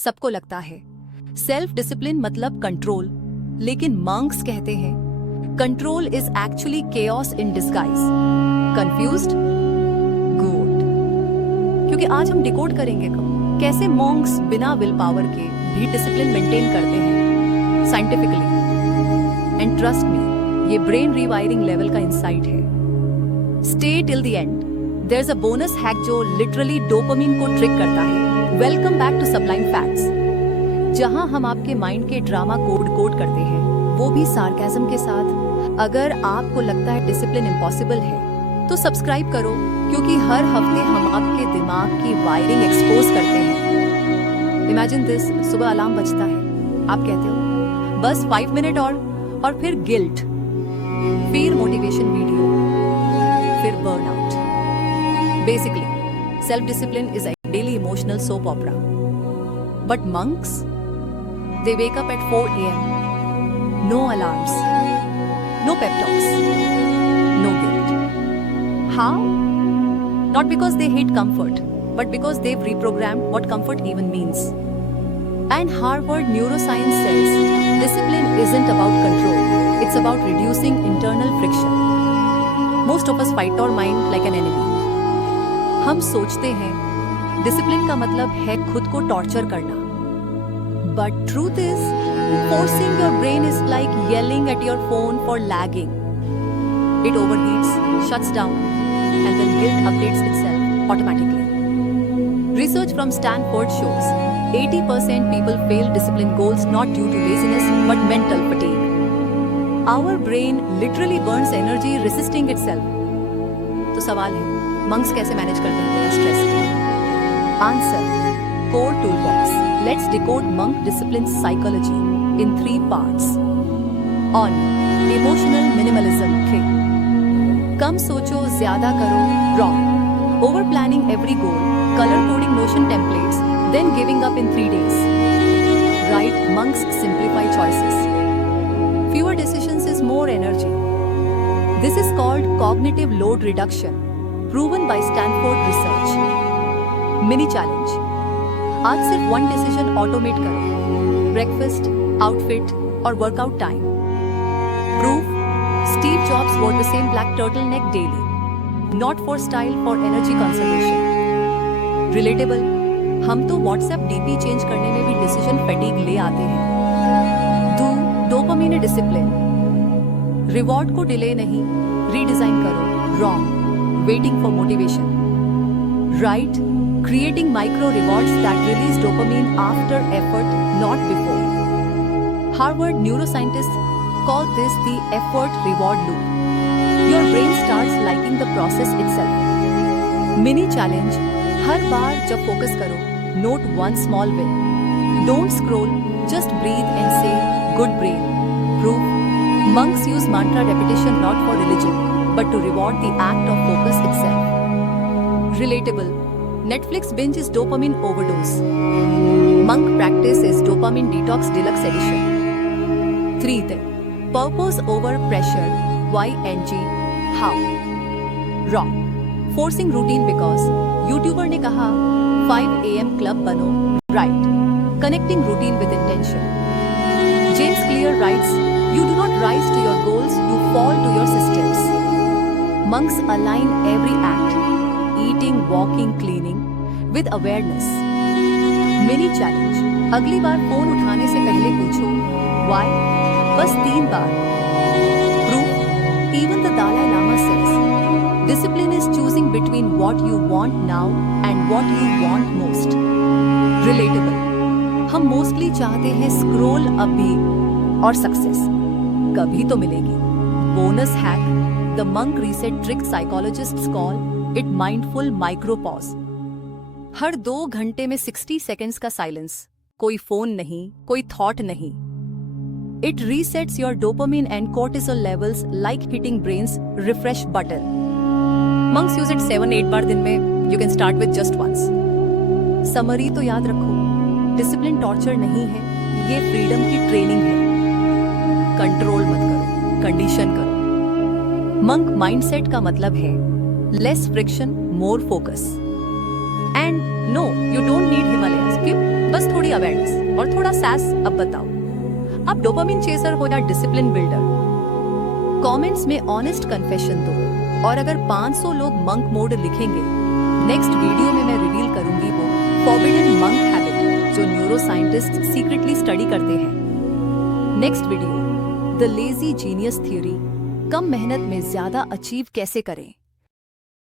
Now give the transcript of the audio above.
सबको लगता है सेल्फ डिसिप्लिन मतलब कंट्रोल, लेकिन मंक्स कहते हैं control is actually chaos in disguise. Confused? Good, क्योंकि आज हम डिकोड करेंगे कैसे मॉन्क्स बिना विल पावर के भी डिसिप्लिन मेंटेन करते हैं साइंटिफिकली। एंड ट्रस्ट मी, ये ब्रेन रीवायरिंग लेवल का इंसाइट है। Stay till the end, there is a bonus hack जो लिटरली डोपामिन को ट्रिक करता है। Welcome back to Sublime Facts, जहां हम आपके माइंड के ड्रामा कोड करते हैं, वो भी सार्केज्म के साथ। अगर आपको लगता है डिसिप्लिन इम्पॉसिबल है तो सब्सक्राइब करो, क्योंकि हर हफ्ते हम आपके दिमाग की वायरिंग एक्सपोज करते हैं। इमेजिन दिस, सुबह अलार्म बजता है, आप कहते हो बस 5 मिनट और फिर गिल्ट, फिर मोटिवेशन वीडियो, फिर burnout. Basically self discipline is a daily emotional soap ऑपरा। But monks, they wake up at 4 a.m. No alarms, no pep talks, no guilt. How? Not because they hate comfort, but because they've reprogrammed what comfort even means. And Harvard Neuroscience says discipline isn't about control, it's about reducing internal friction. Most of us fight our mind like an enemy. हम सोचते हैं discipline का मतलब है खुद को torture करना, but truth is, forcing your brain is like yelling at your phone for lagging. It overheats, shuts down, and then guilt updates itself automatically. Research from Stanford shows 80% people fail discipline goals not due to laziness but mental fatigue. Our brain literally burns energy resisting itself. तो सवाल है, monks कैसे manage करते हैं बिना stress के? Answer, core toolbox. Let's decode monk discipline psychology in 3 parts. On emotional minimalism 3. कम सोचो, ज्यादा करो, wrong. Over planning every goal, color coding Notion templates, then giving up in 3 days. Right, monks simplify choices. Fewer decisions is more energy. This is called cognitive load reduction, proven by Stanford research. Mini challenge. आज सिर्फ 1 decision automate करो, breakfast, outfit और workout time. Proof, Steve jobs wore the same black turtleneck daily, not for style, for energy conservation. Relatable, हम तो WhatsApp DP change करने में भी decision fatigue ले आते हैं। Do डोपामिन डिसिप्लिन, रिवॉर्ड को डिले नहीं, रीडिजाइन करो, wrong, waiting for motivation. Right, creating micro rewards that release dopamine after effort, not before. Harvard neuroscientists call this the effort reward loop. Your brain starts liking the process itself. Mini challenge, हर बार जब focus करो, note one small win. Don't scroll, just breathe and say good brain. Proof, monks use mantra repetition not for religion, but to reward the act of focus itself. Relatable, Netflix binge is dopamine overdose. Monk practice is dopamine detox deluxe edition. 3. Purpose over pressure. Why NG? How? Wrong. Forcing routine because YouTuber ने कहा 5 AM club बनो. Right. Connecting routine with intention. James Clear writes, you do not rise to your goals, you fall to your systems. Monks align every act, eating, walking, cleaning, with awareness. Mini challenge, अगली बार phone उठाने से पहले पूछो why, बस 3 बार। Proof, even the Dalai Lama says discipline is choosing between what you want now and what you want most. Relatable, हम mostly चाहते हैं scroll अभी और सक्सेस कभी तो मिलेगी। Bonus hack, the monk reset trick psychologists call it mindful micropause. हर 2 घंटे में 60 सेकेंड्स का साइलेंस, कोई फोन नहीं, कोई थॉट नहीं। It resets your dopamine and cortisol levels like hitting brains refresh button. Monks use it 7-8 बार दिन में। You can start with just once. Summary तो याद रखो, डिसिप्लिन टॉर्चर नहीं है, ये फ्रीडम की ट्रेनिंग है। कंट्रोल मत करो, कंडीशन करो। मंक माइंडसेट का मतलब है less friction, more focus. And no, you don't need Himalayas. क्यों? बस थोड़ी अवेयरनेस और थोड़ा सैस। अब बताओ, आप डोपामिन चेसर हो या डिसिप्लिन बिल्डर? कमेंट्स में ऑनेस्ट कन्फेशन दो। और अगर 500 लोग मंक मोड लिखेंगे, नेक्स्ट वीडियो में मैं रिवील करूंगी वो फॉरबिडन मंक हैबिट जो न्यूरो साइंटिस्ट सीक्रेटली स्टडी करते हैं। Next video, the lazy genius theory, कम मेहनत में ज्यादा अचीव कैसे करें।